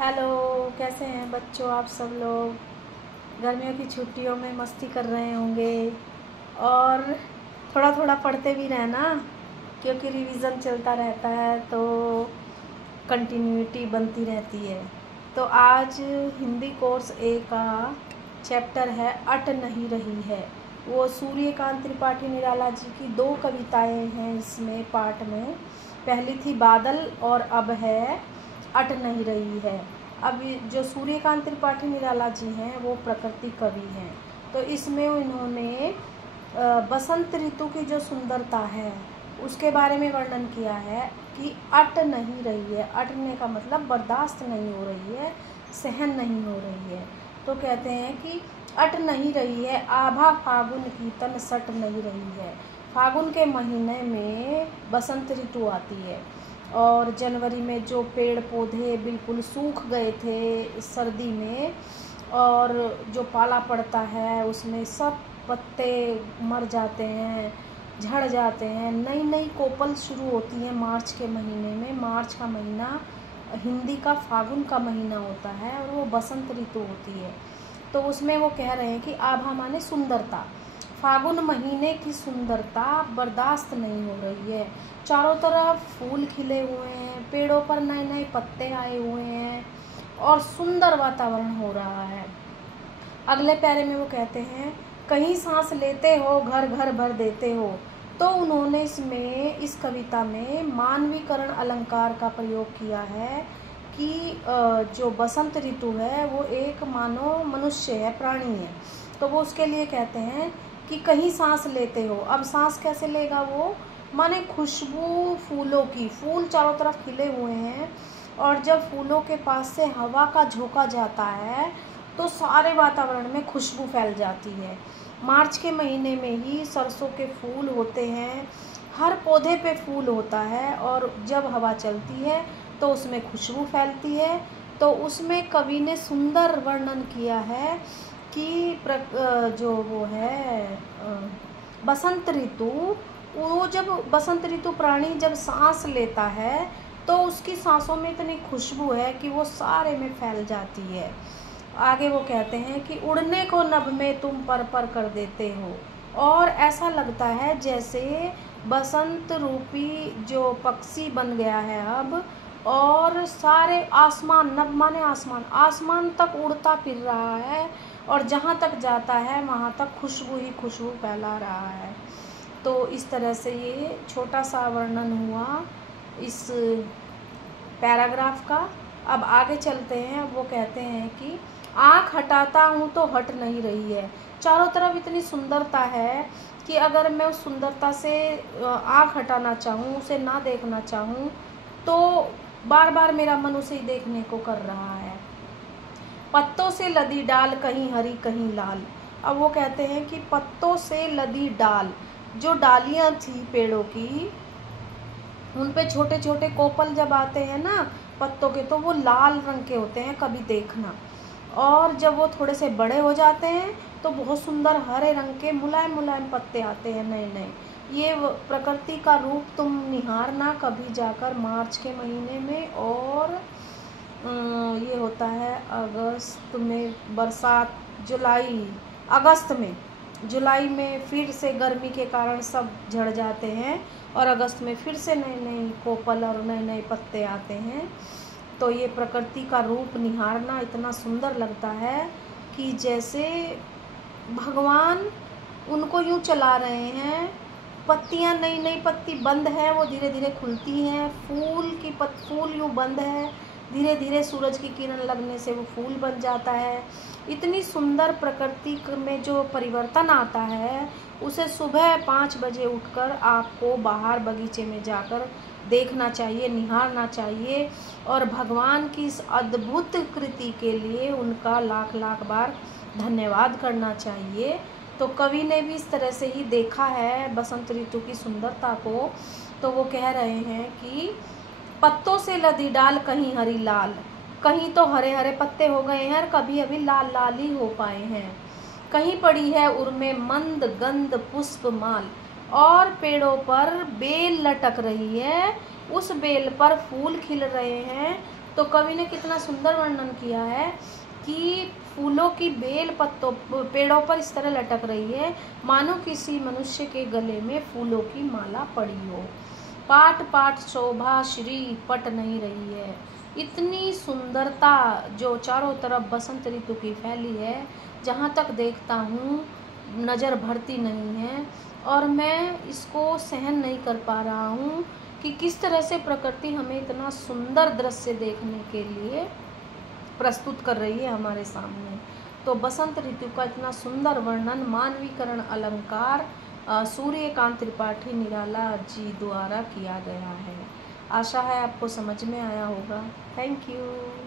Hello, कैसे हैं बच्चों आप सब लोग। गर्मियों की छुट्टियों में मस्ती कर रहे होंगे और थोड़ा थोड़ा पढ़ते भी रहना, क्योंकि रिवीज़न चलता रहता है तो कंटिन्यूटी बनती रहती है। तो आज हिंदी कोर्स ए का चैप्टर है अट नहीं रही है। वो सूर्यकांत त्रिपाठी निराला जी की 2 कविताएं हैं इसमें पाठ में। पहली थी बादल और अब है अट नहीं रही है। अब जो सूर्यकांत त्रिपाठी निराला जी हैं वो प्रकृति कवि हैं, तो इसमें उन्होंने बसंत ऋतु की जो सुंदरता है उसके बारे में वर्णन किया है कि अट नहीं रही है। अटने का मतलब बर्दाश्त नहीं हो रही है, सहन नहीं हो रही है। तो कहते हैं कि अट नहीं रही है, आभा फागुन की तन सट नहीं रही है। फागुन के महीने में बसंत ऋतु आती है और जनवरी में जो पेड़ पौधे बिल्कुल सूख गए थे सर्दी में और जो पाला पड़ता है उसमें सब पत्ते मर जाते हैं, झड़ जाते हैं। नई नई कोपल शुरू होती है मार्च के महीने में। मार्च का महीना हिंदी का फागुन का महीना होता है और वो बसंत ऋतु होती है। तो उसमें वो कह रहे हैं कि आभा माने सुंदरता, फागुन महीने की सुंदरता बर्दाश्त नहीं हो रही है। चारों तरफ फूल खिले हुए हैं, पेड़ों पर नए नए पत्ते आए हुए हैं और सुंदर वातावरण हो रहा है। अगले पैरे में वो कहते हैं कहीं सांस लेते हो घर घर भर देते हो। तो उन्होंने इसमें इस कविता में मानवीकरण अलंकार का प्रयोग किया है कि जो बसंत ऋतु है वो एक मानो मनुष्य है, प्राणी है। तो वो उसके लिए कहते हैं कि कहीं सांस लेते हो। अब सांस कैसे लेगा वो, माने खुशबू फूलों की, फूल चारों तरफ खिले हुए हैं और जब फूलों के पास से हवा का झोंका जाता है तो सारे वातावरण में खुशबू फैल जाती है। मार्च के महीने में ही सरसों के फूल होते हैं, हर पौधे पे फूल होता है और जब हवा चलती है तो उसमें खुशबू फैलती है। तो उसमें कवि ने सुंदर वर्णन किया है कि जो वो है बसंत ऋतु, वो जब बसंत ऋतु प्राणी जब सांस लेता है तो उसकी सांसों में इतनी खुशबू है कि वो सारे में फैल जाती है। आगे वो कहते हैं कि उड़ने को नभ में तुम पर कर देते हो और ऐसा लगता है जैसे बसंत रूपी जो पक्षी बन गया है अब और सारे आसमान, नभ माने आसमान, आसमान तक उड़ता फिर रहा है और जहाँ तक जाता है वहाँ तक खुशबू ही खुशबू फैला रहा है। तो इस तरह से ये छोटा सा वर्णन हुआ इस पैराग्राफ का। अब आगे चलते हैं। वो कहते हैं कि आँख हटाता हूँ तो हट नहीं रही है। चारों तरफ इतनी सुंदरता है कि अगर मैं उस सुंदरता से आँख हटाना चाहूँ, उसे ना देखना चाहूँ, तो बार बार मेरा मन उसे ही देखने को कर रहा है। पत्तों से लदी डाल कहीं हरी कहीं लाल। अब वो कहते हैं कि पत्तों से लदी डाल, जो डालियाँ थी पेड़ों की, उन पे छोटे छोटे कोपल जब आते हैं ना पत्तों के तो वो लाल रंग के होते हैं, कभी देखना। और जब वो थोड़े से बड़े हो जाते हैं तो बहुत सुंदर हरे रंग के मुलायम मुलायम पत्ते आते हैं नए नए। ये प्रकृति का रूप तुम निहारना कभी जाकर मार्च के महीने में। और ये होता है अगस्त में बरसात, जुलाई में फिर से गर्मी के कारण सब झड़ जाते हैं और अगस्त में फिर से नए नए कोपल और नए नए पत्ते आते हैं। तो ये प्रकृति का रूप निहारना इतना सुंदर लगता है कि जैसे भगवान उनको यूँ चला रहे हैं। पत्तियाँ, नई नई पत्ती बंद है वो धीरे धीरे खुलती हैं, फूल यूँ बंद है, धीरे धीरे सूरज की किरण लगने से वो फूल बन जाता है। इतनी सुंदर प्रकृति में जो परिवर्तन आता है उसे सुबह 5 बजे उठकर आपको बाहर बगीचे में जाकर देखना चाहिए, निहारना चाहिए और भगवान की इस अद्भुत कृति के लिए उनका लाख लाख बार धन्यवाद करना चाहिए। तो कवि ने भी इस तरह से ही देखा है बसंत ऋतु की सुंदरता को। तो वो कह रहे हैं कि पत्तों से लदी डाल कहीं हरी लाल, कहीं तो हरे हरे पत्ते हो गए हैं और कभी अभी लाल लाल ही हो पाए हैं। कहीं पड़ी है उर्मे मंद गंध पुष्प माल, और पेड़ों पर बेल लटक रही है, उस बेल पर फूल खिल रहे हैं। तो कवि ने कितना सुंदर वर्णन किया है कि फूलों की बेल पत्तों पेड़ों पर इस तरह लटक रही है मानो किसी मनुष्य के गले में फूलों की माला पड़ी हो। पाट पाट शोभा श्री पट नहीं रही है। इतनी सुंदरता जो चारों तरफ बसंत ऋतु की फैली है, जहाँ तक देखता हूँ नज़र भरती नहीं है। और मैं इसको सहन नहीं कर पा रहा हूँ कि किस तरह से प्रकृति हमें इतना सुंदर दृश्य देखने के लिए प्रस्तुत कर रही है हमारे सामने। तो बसंत ऋतु का इतना सुंदर वर्णन मानवीकरण अलंकार सूर्यकांत त्रिपाठी निराला जी द्वारा किया गया है। आशा है आपको समझ में आया होगा। Thank you.